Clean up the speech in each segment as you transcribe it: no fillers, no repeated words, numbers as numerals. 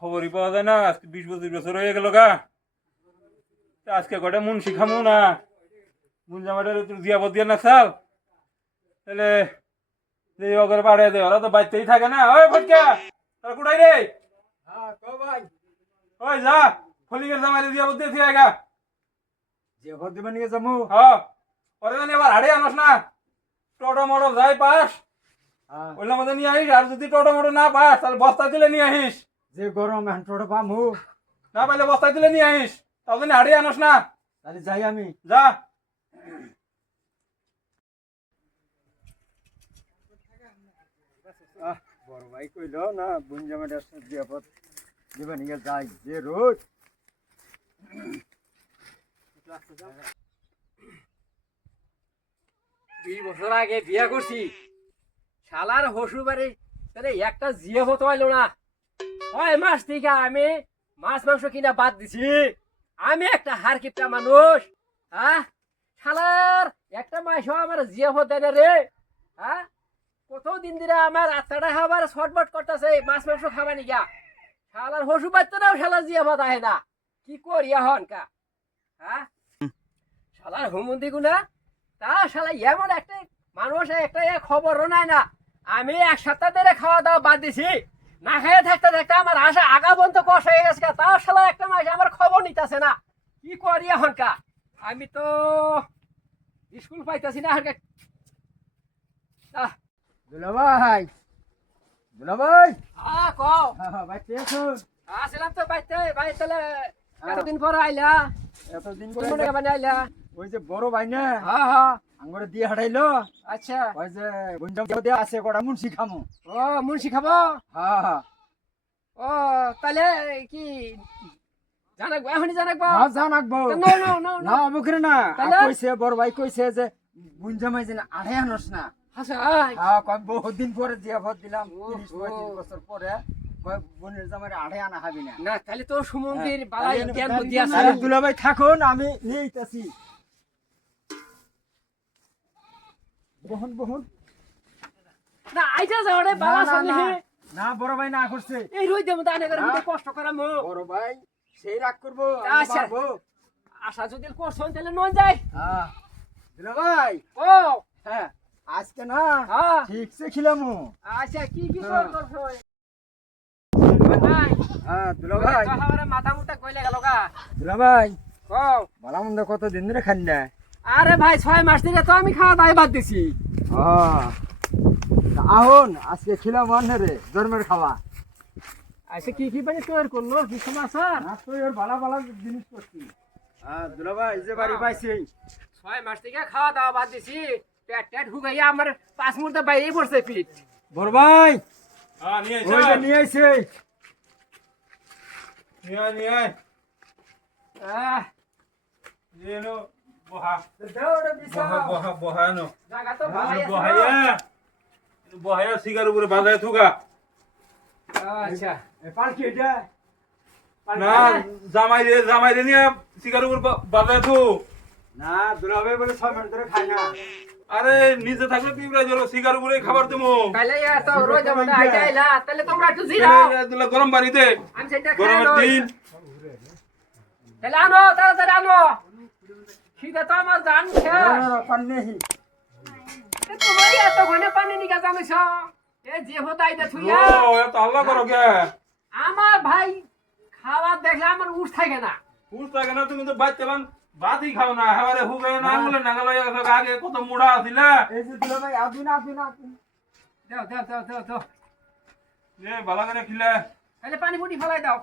খবরই পাওয়া যায় না। আজকে 20-25 বছর হয়ে গেল গা। আজকে কটা মুন্সি খামু না, মুন জামাইটার একটু জিয়াবত দিয়ে না চাল, তাহলে যে অগরে পাঠিয়ে দেয়, ওরা তো বাড়িতেই থাকে না। ওই ফটকা, তোরা কোথায় রে? হ্যাঁ কো ভাই, ওই যা ফলিকের জামাইরে জিয়াবত দিয়ে থিয়ে আইগা। যে ভর দিবা নিয়ে যাবো। হ্যাঁ, ওরে জানি আবার হাড়ে আনস না। টোটো মোটো যাই পাস হ্যাঁ, ওইলার মধ্যে নিয়ে আহিস, আর যদি টোটো মোটো না পাস তাহলে বস্তা তুলে নিয়ে আহিস। যে গরম এখন টোটো পামু, না পাইলে বস্তা তুলে নিয়ে আহিস, তাও জানি হাড়ে আনস না। তাহলে যাই আমি। যা। বড় ভাই কইল না বোন জামাইটার জিয়াপত দিবা নিয়ে যাই, যে রোজ 20 বছর আগে বিয়া করছি, শালার হসুর বাড়ি তাহলে একটা জিয়ে হতো হইলো না। 6 মাস থেকে আমি মাছ মাংস কিনা বাদ দিছি। আমি একটা হার কিপটা মানুষ, হ্যাঁ? শালার একটা মাস আমার জিয়ে হতে না রে, হ্যাঁ? কতদিন ধরে আমার আত্মাটা খাবার শর্টবট করতেছে মাছ মাংস খাবা নিগা। শালার হসু বাড়তে নাও, শালার জিয়া ভাত আহে না। কি করি এখন কা, হ্যাঁ? শালার হুমন্দি গুনা তা শালা এমন একটা মানুষ, একটা খবরও নাই না। আমি 1 সপ্তাহ ধরে খাওয়া দাওয়া বাদ দিছি, না খেয়ে থাকতে থাকতে আমার আশা আগা বন্ধ কষ হয়ে গেছে। তাও শালা একটা মাস আমার খবর নিতেছে না। কি করি এখন কা? আমি তো স্কুল পাইতেছি না। দুলা ভাই, দুলা ভাই, কও ভাই পেয়েছুন? আসলাম তো বাইতে ভাই। তাহলে কতদিন পর আইলা? এতদিন কোন করে মনে মানে আইলা? ওই যে বড় ভাই না হ্যাঁ হ্যাঁ, আঙ্গরে দিয়ে হাঁটাইলো, আচ্ছা। ওই যে বোন জামাই আছে কটা মুন্সি খামু। ও মুন্সি খাবো? হ্যাঁ হ্যাঁ ও তাহলে কি জানাকবো? এখনই জানাকবো? হ্যাঁ, যান আঁকবো নো নো নো না অবকরে না। তাহলে? কইছে বড় ভাই কইছে যে বোন জামাই যেন আড়াই আনস না। আচ্ছা। হ্যাঁ, কয় বহুত দিন পরে জিয়াফত দিলাম, ও, 30-35 বছর পরে। কয় বোনের জামাই আড়াই আনা খাবি না। না তাহলে তো সুমন্দির বালাই জ্ঞান বুদ্ধি আছে। আরে দুলা ভাই থাকুন, আমি নিয়ে আইতাছি। বহন বহন। না আইতা যাও রে বাবা না, না, সামনে। না, না বড় ভাই না করছে। এই রই দেব দানে করে না। কষ্ট করামু। বড় ভাই সেই রাগ করবো, আচ্ছা। পারবো। আশা যদি করছন তাহলে নয় যাই। হ্যাঁ দুলা ভাই, ও হ্যাঁ আজকে না হ্যাঁ, ঠিকছে খিলামু। আচ্ছা কি কি হ্যাঁ। করছ? ভাই হ্যাঁ দুলা ভাই, আমার মাথা মুটা কইলে গেল গা। দুলা ভাই কও। ভালো মন্দ কত দিন ধরে খান না। আরে ভাই 6 মাস থেকে তো আমি খাওয়া দাওয়া বাদ দিছি। আহন আজকে খিলাম রে জন্মের খাওয়া। আচ্ছা কি কি বানি তৈরি করলো? কি সমাচার? না তো এর ভালো ভালো জিনিস করছি। হ্যাঁ দুলা ভাই যে বাড়ি পাইছি। 6 মাস থেকে খাওয়া দাওয়া বাদ দিছি। পেট টেট হুগাইয়া আমার 5 মুহূর্তে বাইরেই পড়ছে পিঠ। বড় ভাই হ্যাঁ, নিয়ে ওই যে নিয়ে আইছে। নিয়ে আয়। আহ নিয়ে এলো, বহা দাও ওটা বিছা। বহা বহা বহা নো। জায়গা তো ভালোই আছে। বহাইয়া বহাইয়া সিগার উপরে বাঁধায় থুকা। আচ্ছা। পালকি এটা। না, জামাইরে নিয়ে সিগার উপর বাঁধায় থু। না দুলা ভাই বলে 6 মাস ধরে খায় না। আরে নিজে থাকলে পিঁপড়া জল সিগার উপরে খাবার দেবো। তাহলে তো রোজ আমরা আইলা, তাহলে তোমরা একটু জিরাও। গরম পানিতে, আমি সেটা খাই গরমের লই। দিন। তাহলে আনো, তাড়াতাড়ি আনো। খিদে তো আমার জান খেয়ে। পানি নেই। তোমার এত ঘনে পানি নিকা জানিস? এ যে হতাই দে ও থুইয়া। এত আল্লাহ করো কে? আমার ভাই খাবার দেখলে আমার উঠ থাকে না। হুশ থাকে না, তুমি তো বাচ্চা ভাতই খাও না। এবারে হুকে না বলে নাগাল হয়ে গেছে। আগে কত মুড়া আছিল। এই যে দুলা ভাই আদুন আদুন আদুন। দাও দাও দাও দাও দাও। এ ভালো করে খিলে তাহলে পানি পুটি ফেলাই দাও।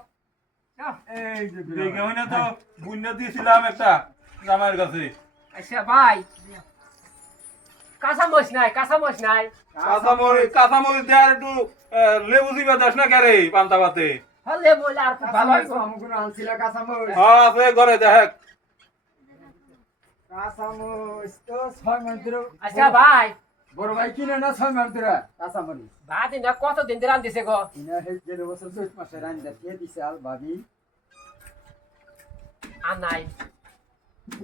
দাও। এই যে দুলা দেখে ভাই। হইনা তো বুন্যা দিয়েছিলাম একটা জামাইয়ের কাছে। আচ্ছা ভাই, কাঁচামরিচ নাই, কাঁচামরিচ নাই। কাঁচামরিচ দিয়ে আর একটু লেবু দিবা দাস না কে রে পান্তা ভাতে? হলে বলে আর খুব ভালো হইব। আমগুলো আনছিলা কাঁচামরিচ। হ্যাঁ আছে ঘরে দেখ। কাঁচামরিচ তো 6 মাস ধরে। আচ্ছা ভাই, বড় ভাই কিনে না 6 মাস ধরে কাঁচামরিচ। ভাত না কতদিন ধরে আনতেছে গো? কিনা হে 1.5 বছর 6 মাসে রান্দা দিয়ে দিছে আল ভাবি। আর নাই।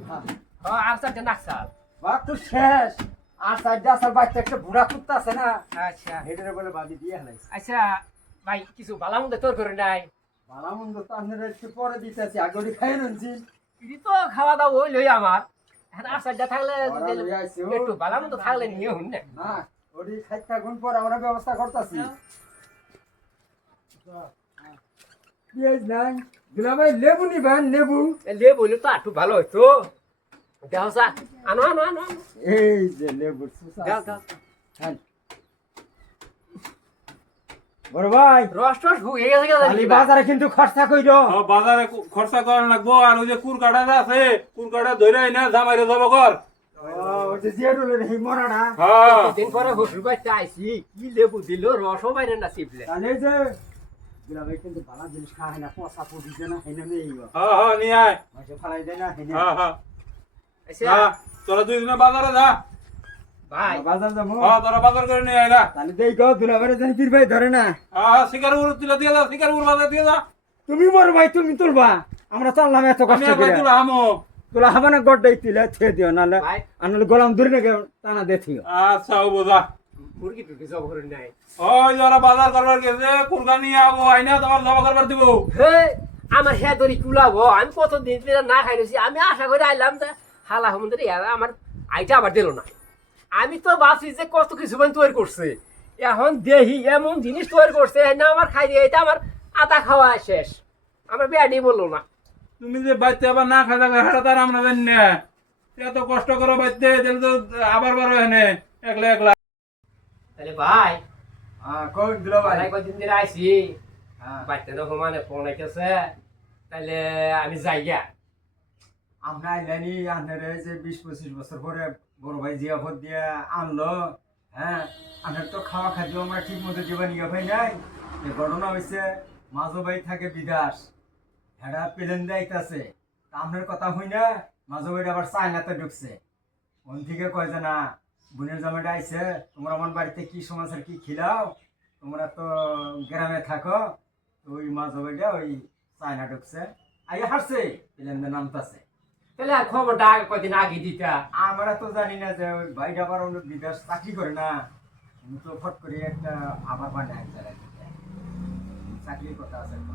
হ্যাঁ আর চারটে নাকসাল। বাত তো শেষ। আর সাইডে আসার বাচ্চা একটা বুড়া কুত্তা আছে না, আচ্ছা হেডের বলে ভাবি দিয়ে হালাইছে। আচ্ছা ভাই, কিছু ভালো মন্দ তোর করে নাই। ভালো মন্দ তো আপনারা একটু পরে দিতেছি আগরি খাই রয়েছি ইডি তো খাওয়া দাওয়া হইলই আমার এখন আসারটা থাকলে ওরা লইয়া আইছে, ও। একটু ভালো মতো থাকলে নিয়ে হুন না না ওটি খাইতে থাকুন পরে আমরা ব্যবস্থা করতেছি পেঁয়াজ নাই দুলা ভাই লেবু নিবেন লেবু লে বলি তো একটু ভালো হইতো দেহ সা আনো আনো আনো আনো। এই যে লেবু দাও দাও বড় ভাই রস টস হুয়ে গেছে খালি বাজারে কিন্তু খরচা কইরো বাজারে খরচা করা লাগবো আর ওই যে কুরকাটা আছে কুরকাটা ধরে না জামাইরে যাব কর ওই যে জিয়ারুলের এই মরাটা হ্যাঁ দিন পরে হসুর বাইতে আইছি কি লেবু দিল রসও বাইরে না চিপলে তাহলে এই যে দুলা ভাই কিন্তু ভালো জিনিস খায় না পচা পড়ি দেয় না হেনে নেই হ্যাঁ হ্যাঁ নিয়ে আয় মাসে ফালাই দেয় না হেনে হ্যাঁ হ্যাঁ আচ্ছা হ্যাঁ তোরা দুই দিনে বাজারে যা ভাই বাজার যাবো হ্যাঁ তোরা বাজার করে নিয়ে আয় না তাহলে দেই গো দুলা ভাই জানি পীর ভাই ধরে না হ্যাঁ হ্যাঁ শিকারপুর তুলে দিয়ে যা শিকারপুর বাজার দিয়ে যা তুমি বড় ভাই তুমি তুলবা আমরা চললাম এত আমি কষ্ট একবার করে তুলে আমো তোলা হবে না গড্ডাই তুলে ছে দিও নালে ভাই আনলে গোলাম ধরে নাকি টানা দেখিও আচ্ছা ও বোঝা মুরগি টুকি সব করে নাই ওই যারা বাজার করবার গেছে কুরকা নিয়ে আবো আইনা তোমার জমা করবার দিব হে আমার হ্যাঁ ধরি কুলাবো আমি কতদিন ধরে না খাই রয়েছি আমি আশা করে আইলাম যে হালা সমুদ্রে আমার আইটা আবার দিল না আমি তো ভাবছি যে কত কিছু মানে তৈরি করছে এখন দেহি এমন জিনিস তৈরি করছে না আমার খাই দিয়ে এটা আমার আটা খাওয়া শেষ আমার বেয়ানি বললো না তুমি যে বাইতে আবার না খাই থাকো হেটা তার আমরা জানি না এত কষ্ট করো বাইতে তাহলে তো আবার বারো এনে একলা একলা তাহলে ভাই কোন দিল ভাই ভাই কদিন ধরে আইসি হ্যাঁ। বাড়িতে যখন মানে ফোন আইতেছে তাহলে আমি যাই গিয়া আমরা জানি আন্ধারে যে 20-25 বছর পরে বড় ভাই জিয়াফত দিয়ে আনলো হ্যাঁ আন্ধার তো খাওয়া খাদ্য আমরা ঠিক মতো দিবা নিগা ভাই নাই এই ঘটনা হয়েছে মাঝো ভাই থাকে বিদেশ হেডা প্লেন যাইতাছে আপনার কথা হই না মাঝো ভাই আবার চায়নাতে ঢুকছে ওন থেকে কয় যে না বোনের জামাইটা আইছে তোমরা আমার বাড়িতে কি সমাচার কি খিলাও তোমরা তো গ্রামে থাকো তো ওই মাঝো ভাইটা ওই চায়না ঢুকছে আইয়া হারছে প্লেন নামতাছে তাহলে আর খবরটা কদিন আগে দিতা আমরা তো জানি না যে ওই ভাইটা আবার অন্য বিদেশ চাকরি করে না উনি তো ফট করে একটা আবার বানায় এক জায়গায় থেকে। চাকরির কথা আছে তো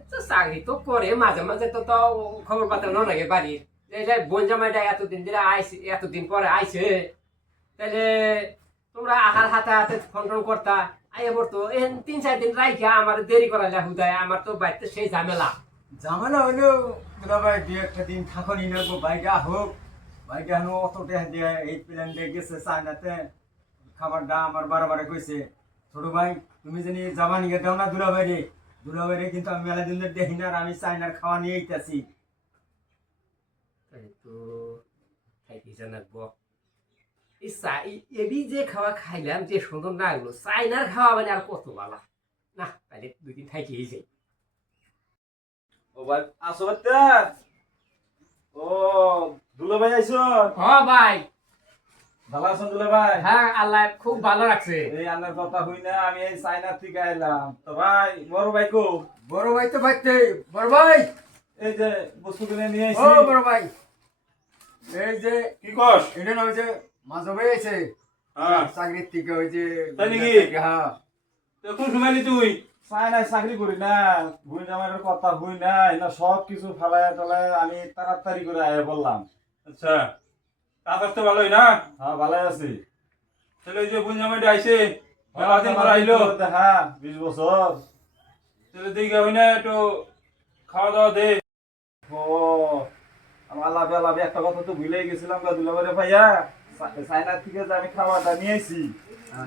আচ্ছা চাকরি তো করে মাঝে মাঝে তো তো খবর পাতা না লাগে বাড়ির এই যে বোন জামাইটা এতদিন ধরে আইছে এতদিন পরে আইছে তাহলে তোমরা আহার হাতে হাতে ফোন টোন করতা আইয়া পড়তো এখন 3-4 দিন রাইখা আমার দেরি করা যায় হুদায় আমার তো বাড়িতে সেই ঝামেলা ঝামেলা হইলেও দুলা ভাই দু একটা দিন থাকুনি না গো ভাইটা হোক ভাইটা হেন অত টাকা দিয়ে এই প্লেন দিয়ে গেছে চায়নাতে খাবারটা আমার বারে কইছে ছোট ভাই তুমি জানি যাবা নিয়ে দাও না দুলা ভাইরে কিন্তু আমি মেলা দিন ধরে দেখি না আর আমি চায়নার খাওয়া নিয়ে আইতাছি তাই তো খাইতে জানাবো এবি যে খাওয়া খাইলাম যে সুন্দর না লাগলো চাইনার খাওয়া মানে আর কত ভালো না তাহলে 2 দিন খাইতেই যাই ও ভাই আসো বাচ্চা ও দুলা ভাই আইছো হ্যাঁ ভাই ভালো আছেন দুলা ভাই হ্যাঁ আল্লাহ খুব ভালো রাখছে এই আন্নার কথা হই না আমি এই চায়না থেকে আইলাম তো ভাই বড় ভাই কো বড় ভাই তো ভাইতে বড় ভাই এই যে বস্তু কিনে নিয়ে ও আইছি বড় ভাই এই যে কি কস এটা না ওই যে মাঝো ভাই আছে হ্যাঁ চাকরির থেকে ওই যে তাই নাকি? হ্যাঁ তো কোন সময় তুই চায়নায় চাকরি করি না ভুই জামাইয়ের কথা হই না না সব কিছু ফালায় টালায় আমি তাড়াতাড়ি করে আয়া বললাম আচ্ছা কাজ তো ভালোই না হ্যাঁ ভালোই আছি তাহলে এই যে ভুই জামাইটা আইছে মেলা দিন পর আইলো দেখা 20 বছর তাহলে দেখে হই না একটু খাওয়া দাওয়া দে ও আমার লাভে একটা কথা তো ভুলেই গেছিলাম গা দুলাবারে ভাইয়া চায়নার থেকে যে আমি খাওয়াটা নিয়ে আইছি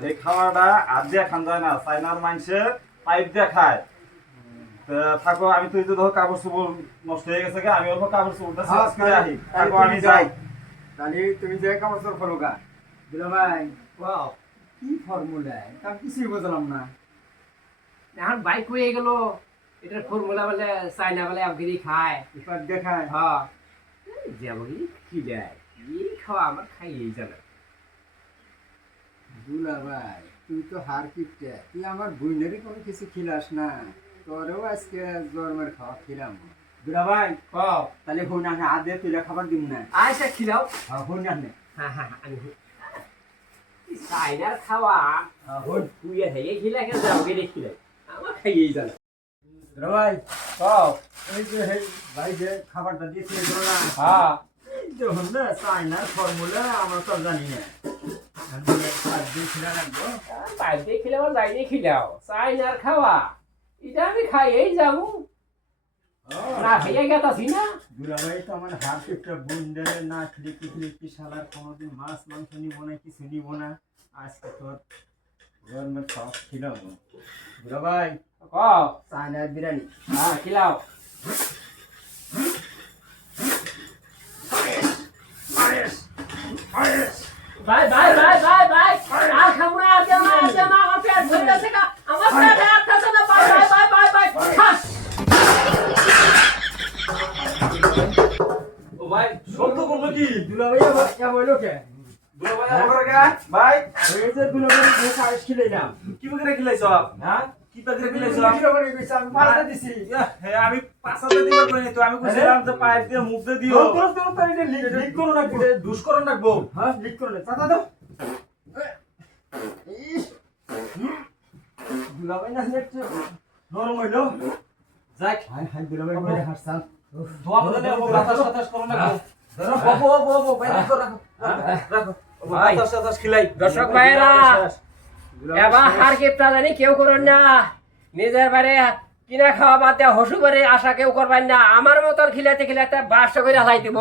এই খাওয়াটা আর দিয়ে খান যায় না চায়নার মানুষে পাইপ দিয়ে খায় তা থাকো আমি তো এই যে ধরো কাপড় চোপড় নষ্ট হয়ে গেছে গে, আমি অল্প কাপড় চোপড়টা চেঞ্জ করে আহি থাকো আমি যাই তাহলে তুমি যে কাপড় চোপড় করো গা দুলা ভাই ওয়াও কি ফর্মুলা তার কিছুই বুঝলাম না এখন বাইক হয়ে গেল এটার ফর্মুলা বলে চাইনা বলে আমগিরি খায় এবার দেখায় হ্যাঁ যেমন কি দেয় এই খাওয়া আমার খাইয়েই জানা দুলা ভাই তুই তো হার কিপটে তুই আমার বইনেরই কোনো কিছু খিলাস না তোরেও আজকে জন্মের খাওয়া খিলাম দুলা ভাই কও তাহলে হুন আনে আদে তুইলা খাবার দিম না আয়সা খিলাও হ্যাঁ হুন আনে হ্যাঁ আমি চাইনার খাওয়া হুন তুই হেগে খিলা কেন যাও গেলে খিলাই আমার খাইয়েই জানা রে ভাই কও এই যে এই ভাই যে খাবারটা দিয়েছিল না হ্যাঁ এই যে হল না চাইনার ফর্মুলা আমরা তো জানি না আমি আর দিয়েছিলাম একদম বাইরে খিলাও আর বাইরে খিলাও চাইনার খাওয়া এটা আমি খাই এই যাবো না খাইয়া গেতাছি না দুলাভাই তো আমার হাত একটা বুন্ডেলে না খেলে কি শালার কোনোদিন মাছ মাংস নিব না কিছু নিব না আজকে তোর গরমের সব ছিলাম দুলাভাই কও চায়নার বিরিয়ানি হ্যাঁ খিলাও ভাই ভাই ভাই ভাই ভাই আর খাবো না আর কেন আমার পেট ভরে গেছে কা আমার পেট আটকাছে না ভাই ভাই ভাই ভাই ভাই খাস ও ভাই শব্দ করলো কি দুলাভাই আবার হইলো কে দুলাভাই আমার গা ভাই এই যে দুলাভাই যে খাইছ খিলাইলাম কি বকরে খিলাইছ হ্যাঁ কি বকরে খিলাইছ দুলাভাই কইছে আমি পাল্টা দিছি হে আমি 500 দিবার কইনি তো আমি কইছিলাম তো পাইপ দিয়ে মুখ দিয়ে দিও তোর তোর তোর এটা লিক করো না দুষ করন রাখবো হ্যাঁ লিক করো না চাচা দাও দুলাভাই না একটু নরম হইলো যাক হাই হাই দুলাভাই করে হাসছাল ধোয়া বদলে দেবো বাতাস বাতাস করন রাখবো ধরো বাবু বাবু বাইরে রাখো রাখো ভাই। বাতাস বাতাস খিলাই দর্শক ভাইয়েরা এবার হার কেপটা জানি কেউ করেন না নিজের বাড়ি কিনা খাওয়া বাদ দেওয়া হসু বাড়ি আশা কেউ করবেন না আমার মতন খিলাতে খিলাতে বাসটা করে হালাই দিব